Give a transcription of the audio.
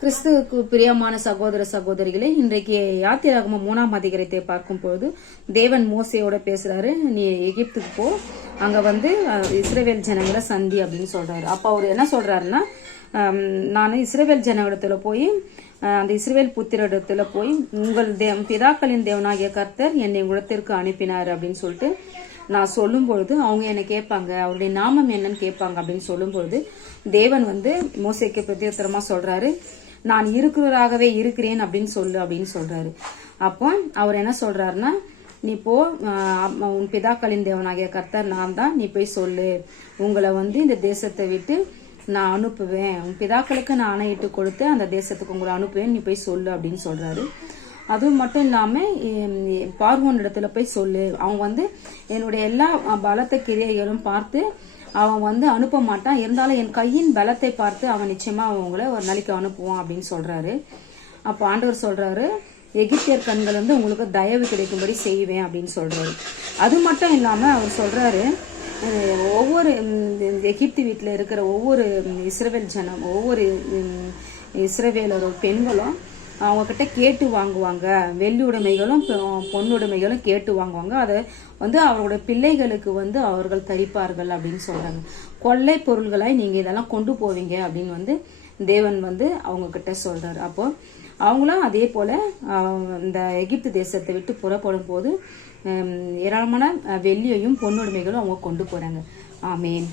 கிறிஸ்துவுக்கு பிரியமான சகோதர சகோதரிகளே, இன்றைக்கு யாத்திராகமம் 3ஆம் அதிகாரத்தை பார்க்கும்போது தேவன் மோசையோட பேசுறாரு. நீ எகிப்துக்கு போ, அங்க இஸ்ரவேல் ஜனங்களை சந்தி அப்படின்னு சொல்றாரு. அப்ப அவர் என்ன சொல்றாருன்னா, நான் இஸ்ரவேல் ஜனங்களிடத்துல போய் அந்த இஸ்ரவேல் புத்திரிடத்துல போய் உங்கள் பிதாக்களின் தேவனாகிய கர்த்தர் என்னை உலகத்திற்கு அனுப்பினார் அப்படின்னு சொல்லிட்டு நான் சொல்லும் பொழுது அவங்க என்ன கேட்பாங்க, அவருடைய நாமம் என்னன்னு கேட்பாங்க அப்படின்னு சொல்லும் பொழுது தேவன் மோசேக்கு பிரத்யுத்தரமா சொல்றாரு, நான் இருக்கிறவராகவே இருக்கிறேன் அப்படின்னு சொல்லு அப்படின்னு சொல்றாரு. அப்போ அவர் என்ன சொல்றாருன்னா, நீ போ, உன் பிதாக்களின் தேவனாகிய கர்த்தர் நான் தான், நீ போய் சொல்லு, உங்களை இந்த தேசத்தை விட்டு நான் அனுப்புவேன், உன் பிதாக்களுக்கு நான் ஆணையிட்டு கொடுத்து அந்த தேசத்துக்கு உங்களை அனுப்புவேன், நீ போய் சொல்லு அப்படின்னு சொல்றாரு. அதுவும் மட்டும் இல்லாம பார்வோன் இடத்துல போய் சொல்லு, அவங்க என்னுடைய எல்லா பலத்த கிரியைகளும் பார்த்து அவன் அனுப்ப மாட்டான், இருந்தாலும் என் கையின் பலத்தை பார்த்து அவன் நிச்சயமா அவங்கள ஒரு நாளைக்கு அனுப்புவான் அப்படின்னு சொல்றாரு. அப்போ ஆண்டவர் சொல்றாரு, எகிப்தியர் கண்கள் உங்களுக்கு தயவு கிடைக்கும்படி செய்வேன் அப்படின்னு சொல்றாரு. அது மட்டும் இல்லாம அவர் சொல்றாரு, ஒவ்வொரு எகிப்து வீட்டுல இருக்கிற ஒவ்வொரு இஸ்ரவேல் ஜனம், ஒவ்வொரு இஸ்ரவேலர் பெண்களும் அவங்க கிட்ட கேட்டு வாங்குவாங்க, வெள்ளி உடைமைகளும் பொன்னுடைமைகளும் கேட்டு வாங்குவாங்க, அதை அவருடைய பிள்ளைகளுக்கு அவர்கள் தரிப்பார்கள் அப்படின்னு சொல்றாங்க. கொள்ளை பொருள்களாய் நீங்க இதெல்லாம் கொண்டு போவீங்க அப்படின்னு தேவன் அவங்க கிட்ட சொல்றாரு. அப்போ அவங்களும் அதே போல இந்த எகிப்து தேசத்தை விட்டு புறப்படும் போது ஏராளமான வெள்ளியையும் பொன்னுடைமைகளும் அவங்க கொண்டு போறாங்க. ஆமேன்.